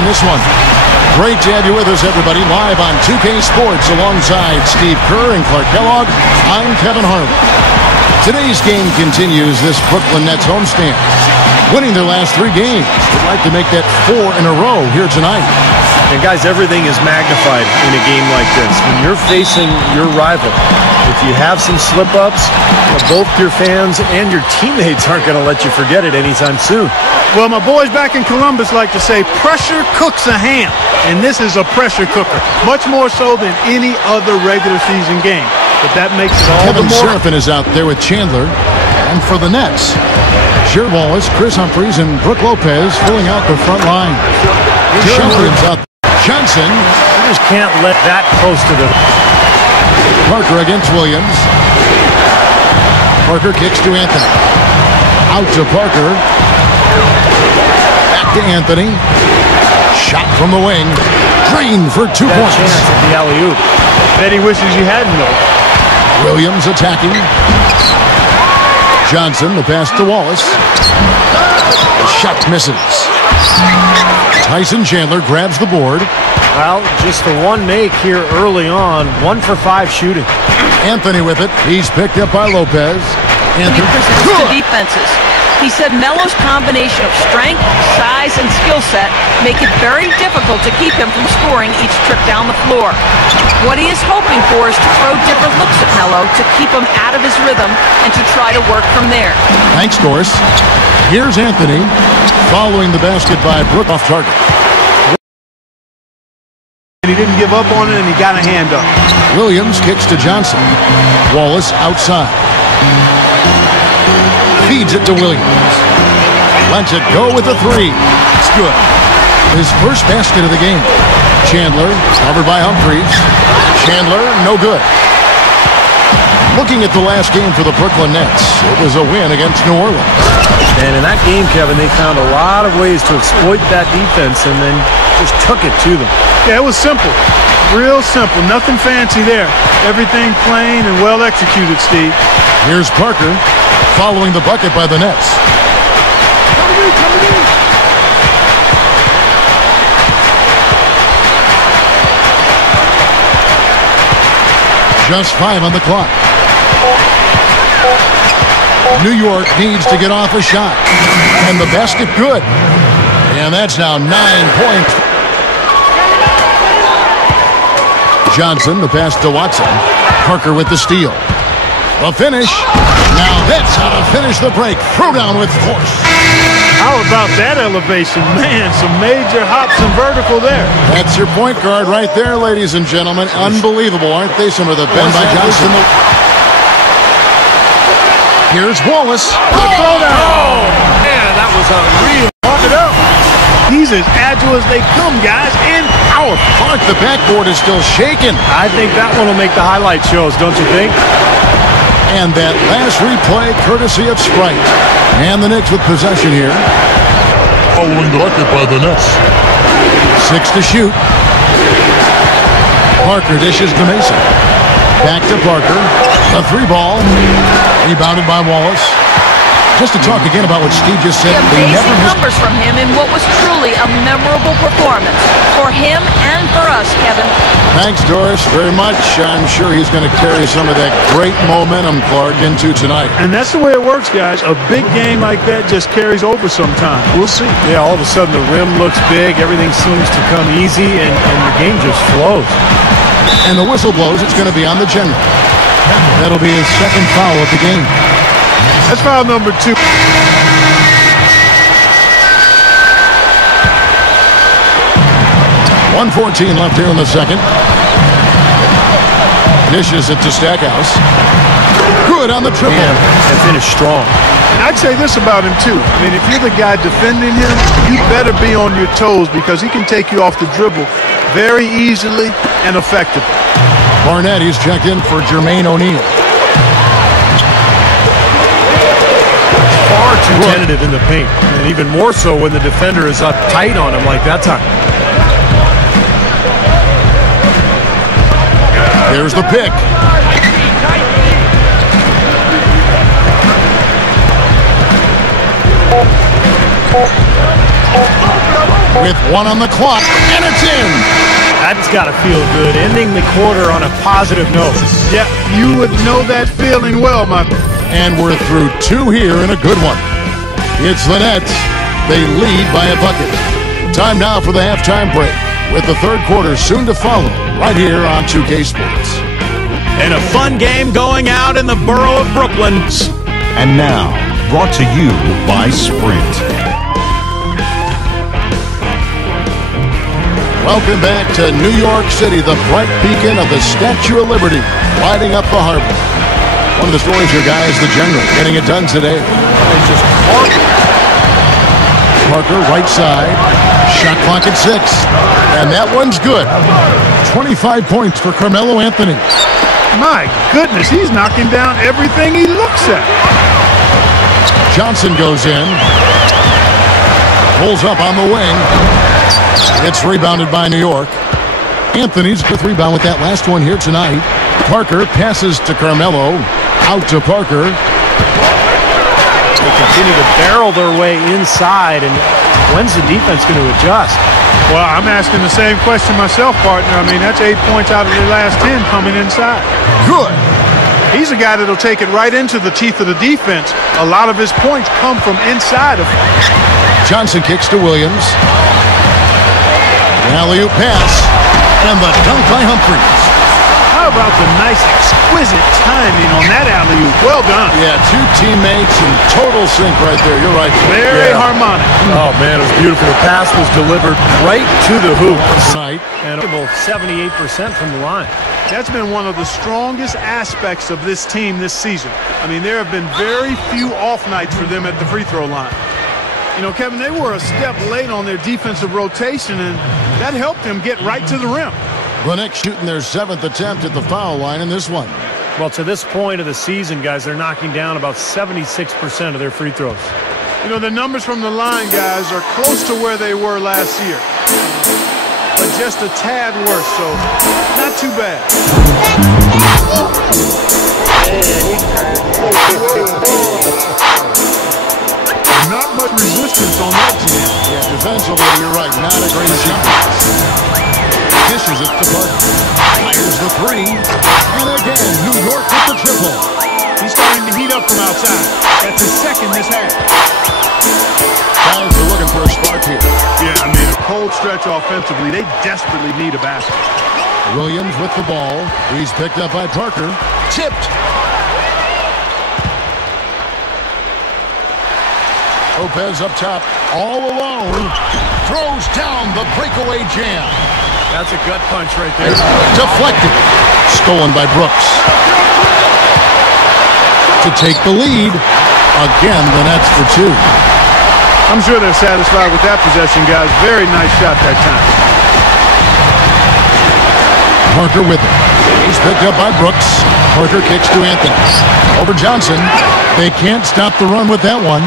in this one. Great to have you with us, everybody, live on 2K Sports alongside Steve Kerr and Clark Kellogg. I'm Kevin Harlan. Today's game continues this Brooklyn Nets homestand. Winning their last 3 games. They'd like to make that 4 in a row here tonight. And guys, everything is magnified in a game like this. When you're facing your rival, if you have some slip-ups, both your fans and your teammates aren't going to let you forget it anytime soon. Well, my boys back in Columbus like to say pressure cooks a ham, and this is a pressure cooker, much more so than any other regular season game. But that makes it all Kevin the more. Seraphin is out there with Chandler, and for the Nets, Jer Wallace, Chris Humphries, and Brook Lopez filling out the front line. Shelton's out. Johnson. You just can't let that close to the... Parker against Williams. Parker kicks to Anthony. Out to Parker. Back to Anthony. Shot from the wing. Drained for 2 points. Chance at the alley-oop. Bet he wishes he hadn't, though. Williams attacking. Johnson, the pass to Wallace. The shot misses. Tyson Chandler grabs the board. Well, just the one make here early on. 1 for 5 shooting. Anthony with it. He's picked up by Lopez. Anthony presents to defenses. He said Melo's combination of strength, size, and skill set make it very difficult to keep him from scoring each trip down the floor. What he is hoping for is to throw different looks at Melo to keep him out of his rhythm and to try to work from there. Thanks, Doris. Here's Anthony following the basket by Brook off target. And he didn't give up on it, and he got a hand up. Williams kicks to Johnson. Wallace outside. Feeds it to Williams. Lets it go with a 3. It's good. His first basket of the game. Chandler, covered by Humphries. Chandler, no good. Looking at the last game for the Brooklyn Nets, it was a win against New Orleans. And in that game, Kevin, they found a lot of ways to exploit that defense and then just took it to them. Yeah, it was simple. Real simple. Nothing fancy there. Everything plain and well executed, Steve. Here's Parker following the bucket by the Nets. Coming in. Just 5 on the clock. New York needs to get off a shot. And the basket good. And that's now 9 points. Johnson, the pass to Watson. Parker with the steal. The finish. Now that's how to finish the break. Throw down with force. How about that elevation? Man, some major hops and vertical there. That's your point guard right there, ladies and gentlemen. Unbelievable, aren't they? Some of the bend by Johnson. Here's Wallace. The throwdown. Oh, man, that was unreal. Mark it up. He's as agile as they come, guys, and powerful. Clark, the backboard is still shaking. I think that one will make the highlight shows, don't you think? And that last replay courtesy of Sprite. And the Knicks with possession here. Following the bucket by the Nets. 6 to shoot. Parker dishes to Mason. Back to Parker. The 3 ball. Rebounded by Wallace. Just to talk again about what Steve just said. Amazing numbers from him in what was truly a memorable performance. For him and for us, Kevin. Thanks, Doris, very much. I'm sure he's going to carry some of that great momentum, Clark, into tonight. And that's the way it works, guys. A big game like that just carries over sometimes. We'll see. Yeah, all of a sudden the rim looks big. Everything seems to come easy, and the game just flows. And the whistle blows. It's going to be on the general. That'll be his 2nd foul of the game. That's foul number 2. 1:14 left here in the second. Dishes it to Stackhouse. Good on the triple. And finished strong. And I'd say this about him, too. I mean, if you're the guy defending him, you better be on your toes because he can take you off the dribble very easily and effectively. Barnett, he's checked in for Jermaine O'Neal. Far too tentative in the paint, and even more so when the defender is up tight on him like that time. Here's the pick. with 1 on the clock, and it's in. That's got to feel good, ending the quarter on a positive note. Yeah, you would know that feeling well, my... And we're through 2 here in a good one. It's the Nets. They lead by a bucket. Time now for the halftime break, with the third quarter soon to follow, right here on 2K Sports. And a fun game going out in the borough of Brooklyn. And now, brought to you by Sprint. Welcome back to New York City, the bright beacon of the Statue of Liberty, lighting up the harbor. One of the stories here, guys, the General, getting it done today. It's just Parker, right side, shot clock at 6, and that one's good. 25 points for Carmelo Anthony. My goodness, he's knocking down everything he looks at. Johnson goes in, pulls up on the wing. It's rebounded by New York. Anthony's with rebound with that last one here tonight. Parker passes to Carmelo, out to Parker. They continue to barrel their way inside, and when's the defense going to adjust? Well, I'm asking the same question myself, partner. I mean, that's 8 points out of their last 10 coming inside. Good. He's a guy that'll take it right into the teeth of the defense. A lot of his points come from inside of him. Johnson kicks to Williams. The alley-oop pass, and the dunk by Humphries. How about the nice, exquisite timing on that alley-oop? Well done. Yeah, 2 teammates in total sync right there. You're right. Very harmonic. Oh, man, it was beautiful. The pass was delivered right to the hoop. Right. And 78% from the line. That's been one of the strongest aspects of this team this season. I mean, there have been very few off nights for them at the free throw line. You know, Kevin, they were a step late on their defensive rotation, and that helped them get right to the rim. The Knicks shooting their 7th attempt at the foul line in this one. Well, to this point of the season, guys, they're knocking down about 76% of their free throws. You know, the numbers from the line, guys, are close to where they were last year. But just a tad worse, so not too bad. Not much resistance on that jam. Yeah, defensively, you're right. Not a great jump. Dishes it to Parker. Fires the 3. And again, New York with the triple. He's starting to heat up from outside. That's his second this half. Guys are looking for a spark here. Yeah, I mean, a cold stretch offensively. They desperately need a basket. Williams with the ball. He's picked up by Parker. Tipped. Lopez up top, all alone. Throws down the breakaway jam. That's a gut punch right there. Deflected. Stolen by Brooks. To take the lead. Again, the Nets for 2. I'm sure they're satisfied with that possession, guys. Very nice shot that time. Parker with it. He's picked up by Brooks. Parker kicks to Anthony. Over Johnson. They can't stop the run with that one.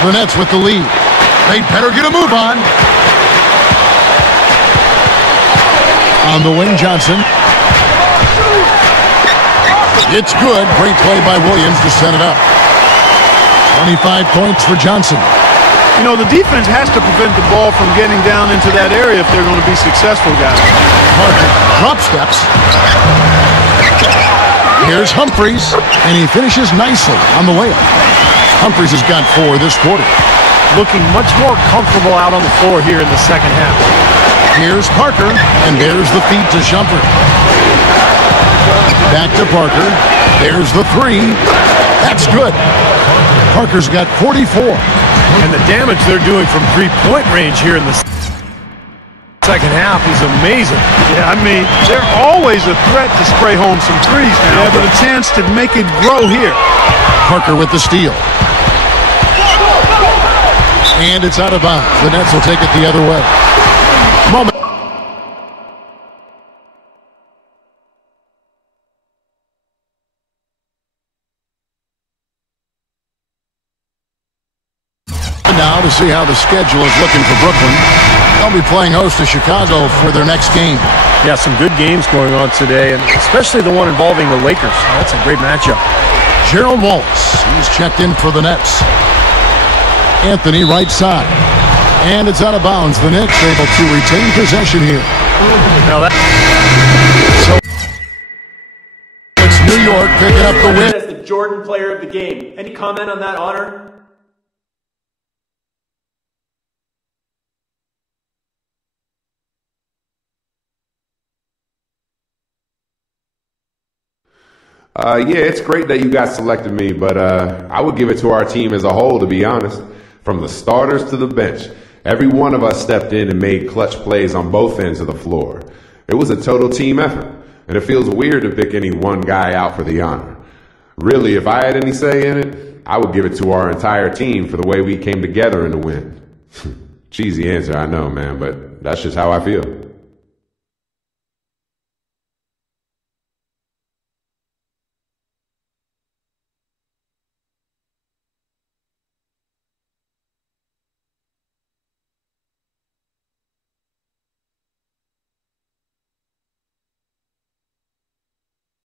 The Nets with the lead. They'd better get a move on. On the wing, Johnson. It's good. Great play by Williams to set it up. 25 points for Johnson. You know, the defense has to prevent the ball from getting down into that area if they're going to be successful, guys. Parker drop steps. Here's Humphries, and he finishes nicely on the layup. Humphries has got 4 this quarter. Looking much more comfortable out on the floor here in the second half. Here's Parker, and there's the feed to Shumpert. Back to Parker. There's the 3. That's good. Parker's got 44. And the damage they're doing from three-point range here in the second half is amazing. Yeah, I mean, they're always a threat to spray home some threes now, but a chance to make it grow here. Parker with the steal. And it's out of bounds. The Nets will take it the other way. Moment. Now to see how the schedule is looking for Brooklyn. They'll be playing host to Chicago for their next game. Yeah, some good games going on today, and especially the one involving the Lakers. That's a great matchup. Gerald Wallace, he's checked in for the Nets. Anthony right side. And it's out of bounds. The Knicks able to retain possession here. So it's New York picking up the win. As the Jordan Player of the Game. Any comment on that honor? Yeah, it's great that you guys selected me, but I would give it to our team as a whole, to be honest. From the starters to the bench, every one of us stepped in and made clutch plays on both ends of the floor. It was a total team effort, and it feels weird to pick any one guy out for the honor. Really, if I had any say in it, I would give it to our entire team for the way we came together in the win. Cheesy answer, I know, man, but that's just how I feel.